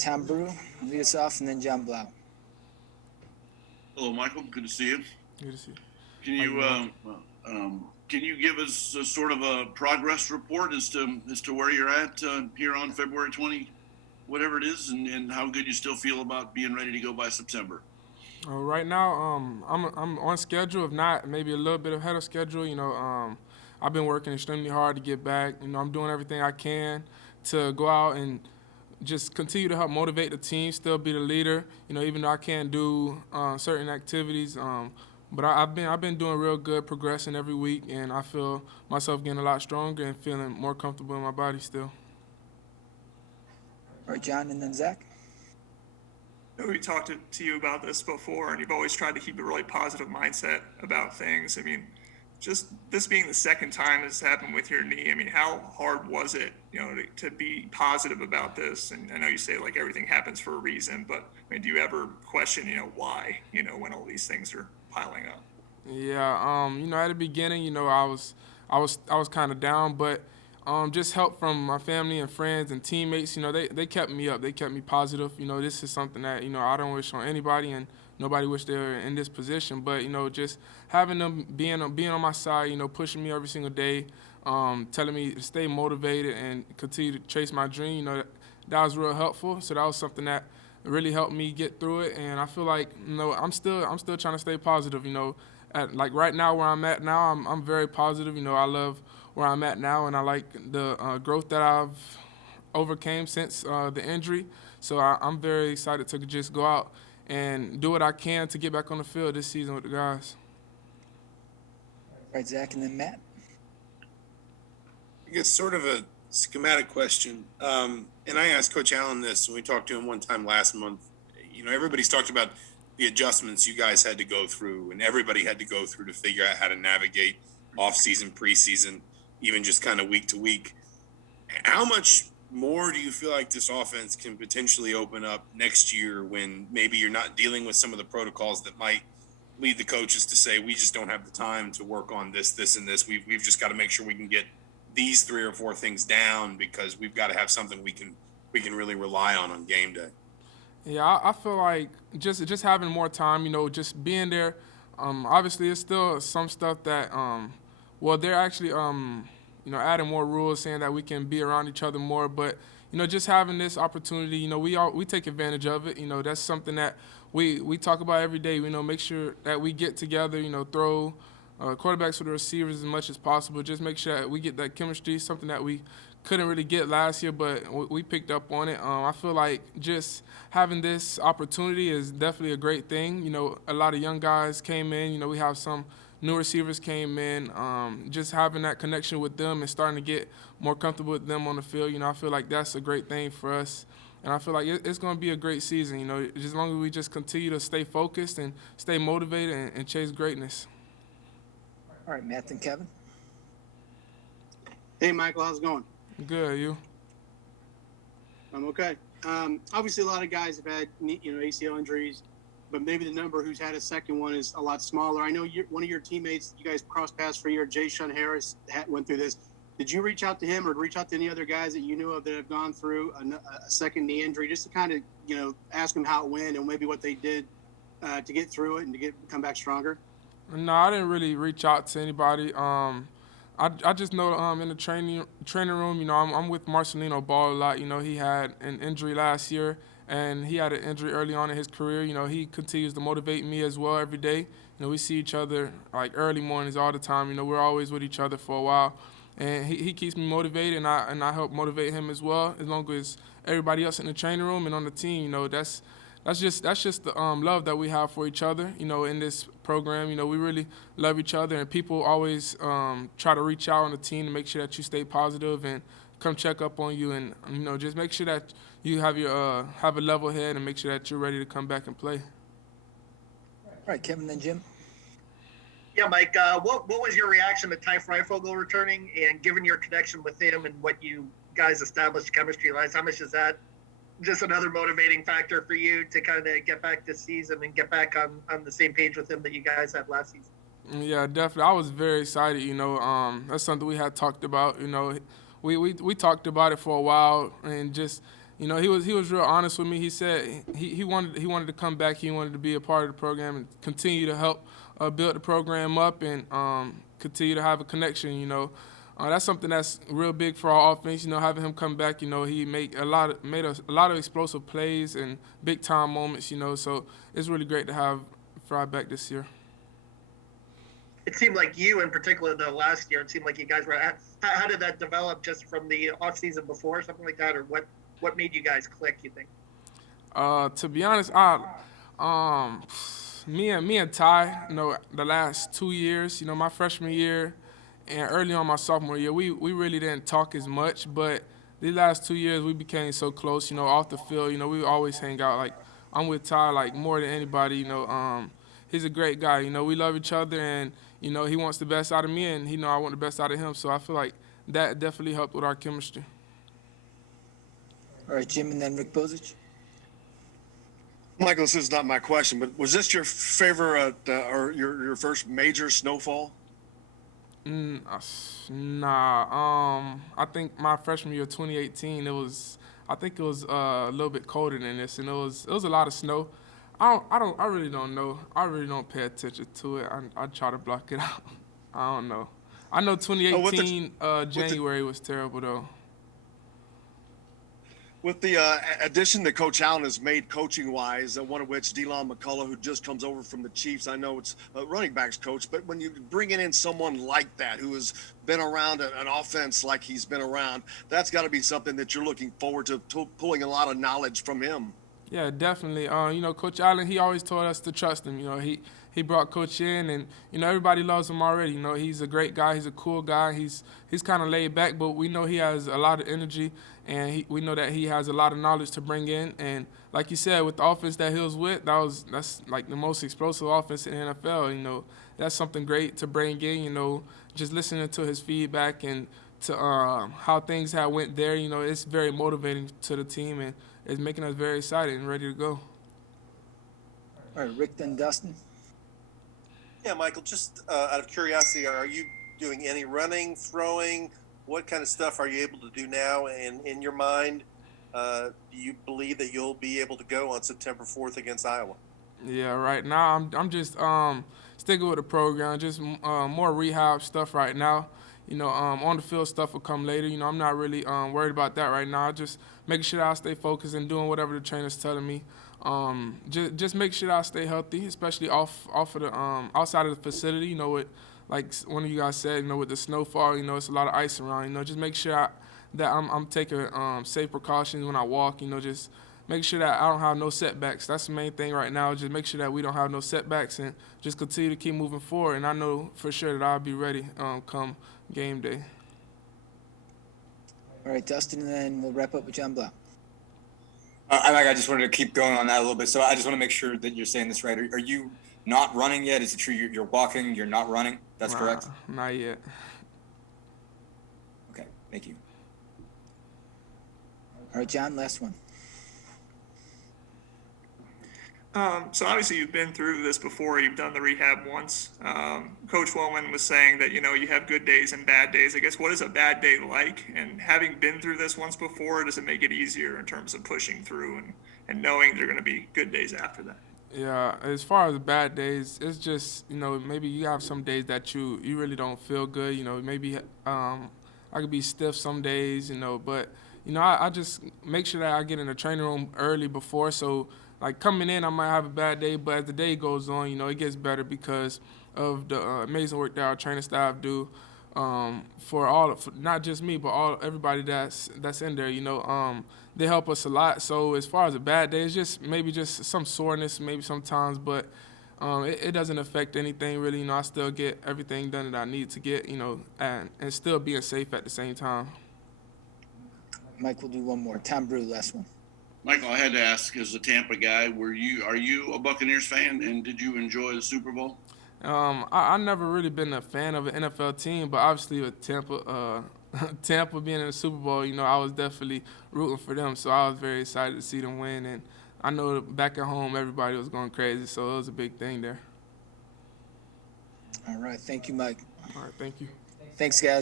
Tom Brew, lead us off, and then John Blau. Hello, Michael. Good to see you. Good to see you. Can you give us a sort of a progress report as to where you're at here on February 20, whatever it is, and how good you still feel about being ready to go by September? Right now, I'm on schedule. If not, maybe a little bit ahead of schedule. I've been working extremely hard to get back. I'm doing everything I can to go out and just continue to help motivate the team. Still be the leader. Even though I can't do certain activities. But I've been doing real good, progressing every week, and I feel myself getting a lot stronger and feeling more comfortable in my body still. All right, John, and then Zach. We talked to you about this before, and you've always tried to keep a really positive mindset about things. I mean, just this being the second time this happened with your knee, I mean, how hard was it, to be positive about this? And I know you say like everything happens for a reason, but I mean, do you ever question, why, when all these things are piling up? Yeah, at the beginning, I was kind of down, but just help from my family and friends and teammates, they kept me up. They kept me positive. This is something that, I don't wish on anybody, and nobody wish they were in this position. But, just having them being on my side, pushing me every single day, telling me to stay motivated and continue to chase my dream, that was real helpful. So that was something that really helped me get through it. And I feel like, I'm still trying to stay positive, like right now where I'm at now, I'm very positive. I love where I'm at now, and I like the growth that I've overcame since the injury. So I'm very excited to just go out and do what I can to get back on the field this season with the guys. All right, Zach, and then Matt. I guess sort of a schematic question. And I asked Coach Allen this when we talked to him one time last month. Everybody's talked about the adjustments you guys had to go through, and everybody had to go through to figure out how to navigate off-season, preseason, even just kind of week to week. How much more do you feel like this offense can potentially open up next year when maybe you're not dealing with some of the protocols that might lead the coaches to say, we just don't have the time to work on this, this, and this. We've just got to make sure we can get these 3 or 4 things down because we've got to have something we can really rely on game day. Yeah, I feel like just having more time, just being there. Obviously, it's still some stuff that, they're actually, adding more rules, saying that we can be around each other more. But, just having this opportunity, we take advantage of it. That's something that we talk about every day. Make sure that we get together, throw quarterbacks with the receivers as much as possible. Just make sure that we get that chemistry, something that we couldn't really get last year, but we picked up on it. I feel like just having this opportunity is definitely a great thing. A lot of young guys came in. We have some new receivers came in. Just having that connection with them and starting to get more comfortable with them on the field, I feel like that's a great thing for us. And I feel like it's going to be a great season, as long as we just continue to stay focused and stay motivated and chase greatness. All right, Matt and Kevin. Hey, Michael, how's it going? Good, you? I'm okay. Obviously, a lot of guys have had, ACL injuries, but maybe the number who's had a second one is a lot smaller. I know one of your teammates, you guys crossed paths for a year, Jay Shun Harris, went through this. Did you reach out to him or reach out to any other guys that you knew of that have gone through a second knee injury, just to kind of, ask them how it went and maybe what they did to get through it and to come back stronger? No, I didn't really reach out to anybody. I just know in the training room, I'm with Marcelino Ball a lot. He had an injury last year, and he had an injury early on in his career. He continues to motivate me as well every day. We see each other like early mornings all the time. We're always with each other for a while, and he keeps me motivated, and I help motivate him as well. As long as everybody else in the training room and on the team, that's just the love that we have for each other, in this program. We really love each other, and people always try to reach out on the team to make sure that you stay positive and come check up on you, and just make sure that you have have a level head and make sure that you're ready to come back and play. All right, Kevin, then Jim. Yeah, Mike, what was your reaction to Ty Freifogel returning, and given your connection with him and what you guys established chemistry-wise, how much is that just another motivating factor for you to kind of get back this season and get back on the same page with him that you guys had last season? Yeah, definitely. I was very excited. That's something we had talked about. We talked about it for a while, and just he was real honest with me. He said he wanted to come back. He wanted to be a part of the program and continue to help build the program up and continue to have a connection. That's something that's real big for our offense. Having him come back. He made a lot of explosive plays and big time moments. So it's really great to have Fry back this year. It seemed like you, in particular, the last year, it seemed like you guys were. How did that develop? Just from the off season before, something like that, or what made you guys click? You think? To be honest, me and Ty, the last 2 years, my freshman year and early on my sophomore year, we really didn't talk as much, but these last 2 years we became so close, off the field, we always hang out. Like, I'm with Ty, like, more than anybody, he's a great guy, we love each other, and, he wants the best out of me, and I want the best out of him, so I feel like that definitely helped with our chemistry. All right, Jim, and then Rick Bozich. Michael, this is not my question, but was this your favorite or your first major snowfall? Nah. I think my freshman year, 2018, I think it was a little bit colder than this, and it was a lot of snow. I really don't know. I really don't pay attention to it. I try to block it out. I don't know. I know 2018 January was terrible though. With the addition that Coach Allen has made coaching-wise, one of which DeLon McCullough, who just comes over from the Chiefs, I know it's a running backs coach, but when you bring in someone like that who has been around an offense like he's been around, that's got to be something that you're looking forward to pulling a lot of knowledge from him. Yeah, definitely. Coach Allen, he always told us to trust him. He brought Coach in, and everybody loves him already. He's a great guy. He's a cool guy. He's kind of laid back, but we know he has a lot of energy, and we know that he has a lot of knowledge to bring in. And like you said, with the offense that he was with, that's like the most explosive offense in the NFL. That's something great to bring in. Just listening to his feedback and to how things have went there. It's very motivating to the team, and it's making us very excited and ready to go. All right, Rick, then Dustin. Yeah, Michael, just out of curiosity, are you doing any running, throwing? What kind of stuff are you able to do now? And in your mind, do you believe that you'll be able to go on September 4th against Iowa? Yeah, right now I'm just sticking with the program, just more rehab stuff right now. On the field stuff will come later. I'm not really worried about that right now. Just making sure that I stay focused and doing whatever the trainer's telling me. Just make sure that I stay healthy, especially off of the outside of the facility. With, like one of you guys said, with the snowfall, it's a lot of ice around. Just make sure that I'm taking safe precautions when I walk. Just make sure that I don't have no setbacks. That's the main thing right now. Just make sure that we don't have no setbacks and just continue to keep moving forward. And I know for sure that I'll be ready come game day. All right, Dustin, and then we'll wrap up with John Blau. I just wanted to keep going on that a little bit. So I just want to make sure that you're saying this right. Are you not running yet? Is it true you're walking, you're not running? That's correct? Not yet. Okay, thank you. All right, John, last one. So obviously you've been through this before. You've done the rehab once. Coach Wellman was saying that, you have good days and bad days. I guess, what is a bad day like? And having been through this once before, does it make it easier in terms of pushing through and knowing there are going to be good days after that? Yeah, as far as bad days, it's just, maybe you have some days that you really don't feel good. Maybe I could be stiff some days, but, I just make sure that I get in the training room early before. So, like, coming in, I might have a bad day, but as the day goes on, it gets better because of the amazing work that our training staff do for not just me, but everybody that's in there. They help us a lot. So as far as a bad day, it's just some soreness, maybe sometimes, but it doesn't affect anything really. I still get everything done that I need to get, and still being safe at the same time. Mike, we'll do one more. Tom Brew, last one. Michael, I had to ask, as a Tampa guy, are you a Buccaneers fan, and did you enjoy the Super Bowl? I never really been a fan of an NFL team, but obviously with Tampa being in the Super Bowl, I was definitely rooting for them. So I was very excited to see them win, and I know back at home everybody was going crazy, so it was a big thing there. All right, thank you, Mike. All right, thank you. Thanks, guys.